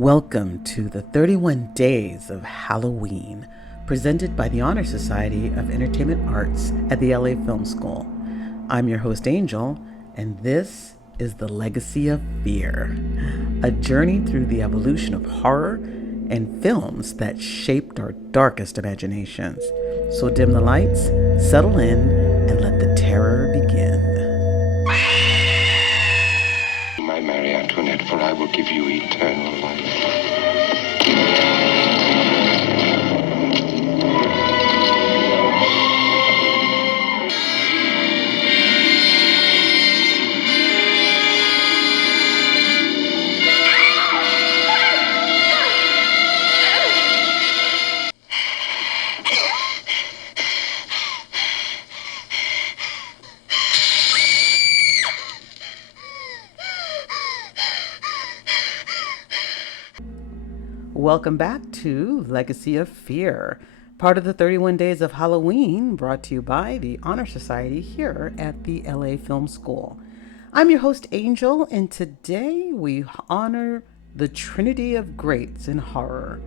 Welcome to the 31 Days of Halloween, presented by the Honor Society of Entertainment Arts at the LA Film School. I'm your host, Angel, and this is The Legacy of Fear, a journey through the evolution of horror and films that shaped our darkest imaginations. So dim the lights, settle in, and let the terror begin. My Mary Antoinette, for I will give you eternal life. Welcome back to Legacy of Fear, part of the 31 Days of Halloween, brought to you by the Honor Society here at the LA Film School. I'm your host, Angel, and today we honor the Trinity of greats in horror: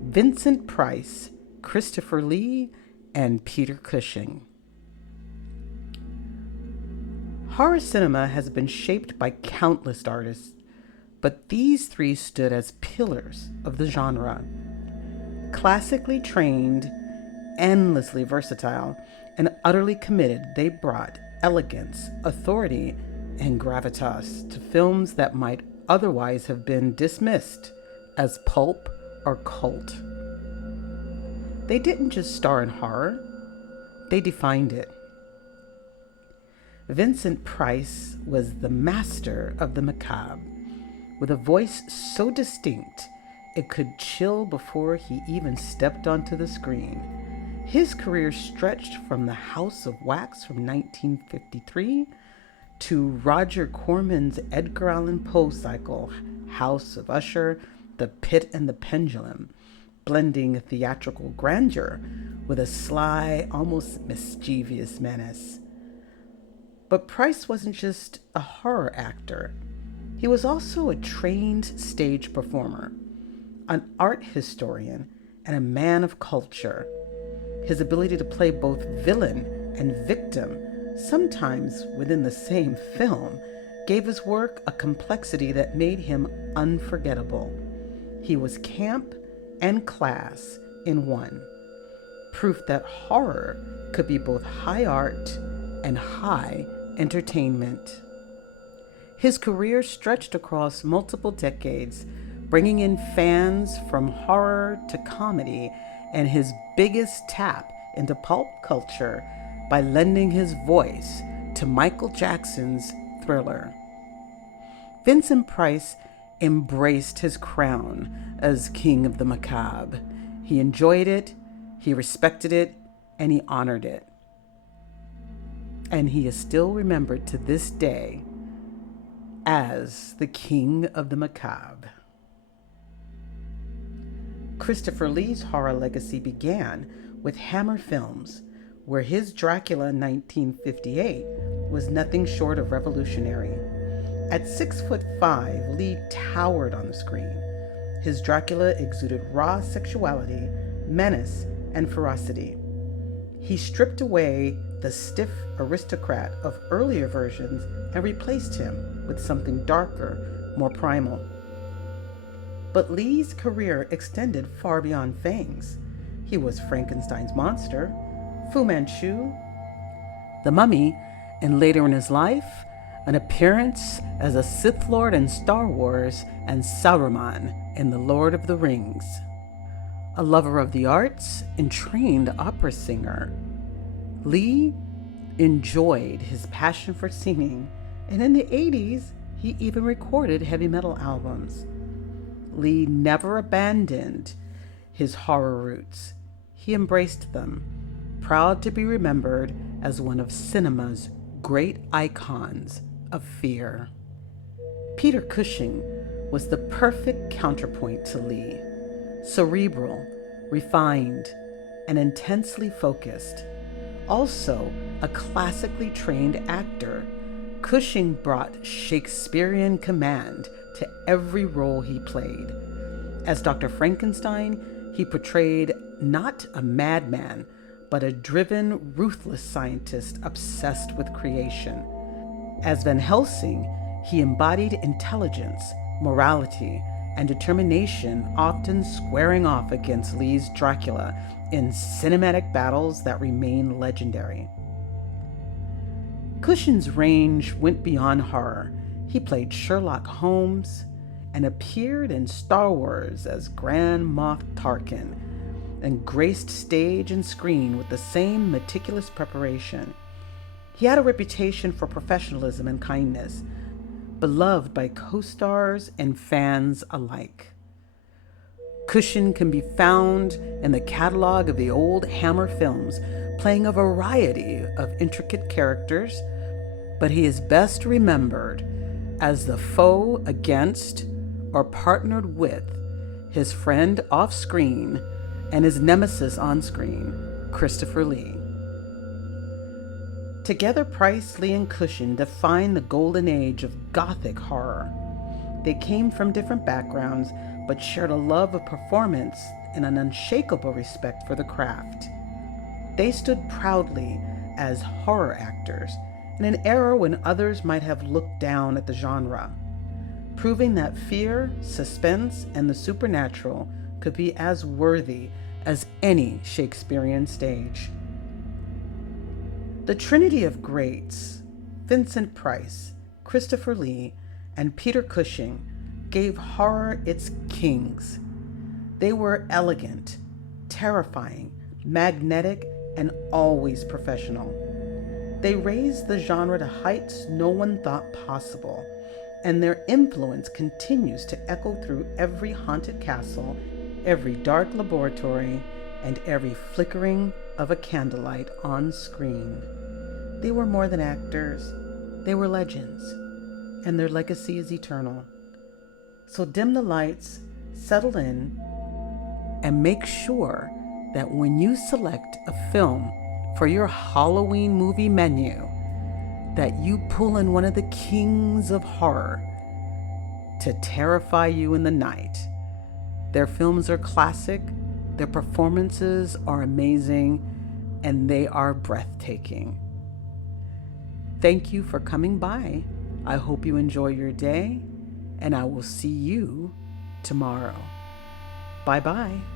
Vincent Price, Christopher Lee, and Peter Cushing. Horror cinema has been shaped by countless artists, but these three stood as pillars of the genre. Classically trained, endlessly versatile, and utterly committed, they brought elegance, authority, and gravitas to films that might otherwise have been dismissed as pulp or cult. They didn't just star in horror, they defined it. Vincent Price was the master of the macabre, with a voice so distinct it could chill before he even stepped onto the screen. His career stretched from The House of Wax from 1953 to Roger Corman's Edgar Allan Poe cycle, House of Usher, The Pit and the Pendulum, blending theatrical grandeur with a sly, almost mischievous menace. But Price wasn't just a horror actor. He was also a trained stage performer, an art historian, and a man of culture. His ability to play both villain and victim, sometimes within the same film, gave his work a complexity that made him unforgettable. He was camp and class in one, proof that horror could be both high art and high entertainment. His career stretched across multiple decades, bringing in fans from horror to comedy, and his biggest tap into pulp culture by lending his voice to Michael Jackson's Thriller. Vincent Price embraced his crown as king of the macabre. He enjoyed it, he respected it, and he honored it. And he is still remembered to this day as the king of the macabre. Christopher Lee's horror legacy began with Hammer Films, where his Dracula in 1958 was nothing short of revolutionary. At 6'5", Lee towered on the screen. His Dracula exuded raw sexuality, menace, and ferocity. He stripped away the stiff aristocrat of earlier versions and replaced him with something darker, more primal. But Lee's career extended far beyond fangs. He was Frankenstein's monster, Fu Manchu, the Mummy, and later in his life, an appearance as a Sith Lord in Star Wars and Saruman in The Lord of the Rings. A lover of the arts and trained opera singer, Lee enjoyed his passion for singing, and in the 80s, he even recorded heavy metal albums. Lee never abandoned his horror roots. He embraced them, proud to be remembered as one of cinema's great icons of fear. Peter Cushing was the perfect counterpoint to Lee. Cerebral, refined, and intensely focused. Also a classically trained actor, Cushing brought Shakespearean command to every role he played. As Dr. Frankenstein, he portrayed not a madman, but a driven, ruthless scientist obsessed with creation. As Van Helsing, he embodied intelligence, morality, and determination, often squaring off against Lee's Dracula in cinematic battles that remain legendary. Cushing's range went beyond horror. He played Sherlock Holmes and appeared in Star Wars as Grand Moff Tarkin, and graced stage and screen with the same meticulous preparation. He had a reputation for professionalism and kindness, beloved by co-stars and fans alike. Cushing can be found in the catalog of the old Hammer films, playing a variety of intricate characters, but he is best remembered as the foe against or partnered with his friend off-screen and his nemesis on-screen, Christopher Lee. Together, Price, Lee, and Cushing defined the golden age of Gothic horror. They came from different backgrounds, but shared a love of performance and an unshakable respect for the craft. They stood proudly as horror actors in an era when others might have looked down at the genre, proving that fear, suspense, and the supernatural could be as worthy as any Shakespearean stage. The Trinity of greats, Vincent Price, Christopher Lee, and Peter Cushing, gave horror its kings. They were elegant, terrifying, magnetic, and always professional. They raised the genre to heights no one thought possible, and their influence continues to echo through every haunted castle, every dark laboratory, and every flickering of a candlelight on screen. They were more than actors, they were legends, and their legacy is eternal. So dim the lights, settle in, and make sure that when you select a film for your Halloween movie menu, that you pull in one of the kings of horror to terrify you in the night. Their films are classic, their performances are amazing, and they are breathtaking. Thank you for coming by. I hope you enjoy your day, and I will see you tomorrow. Bye-bye.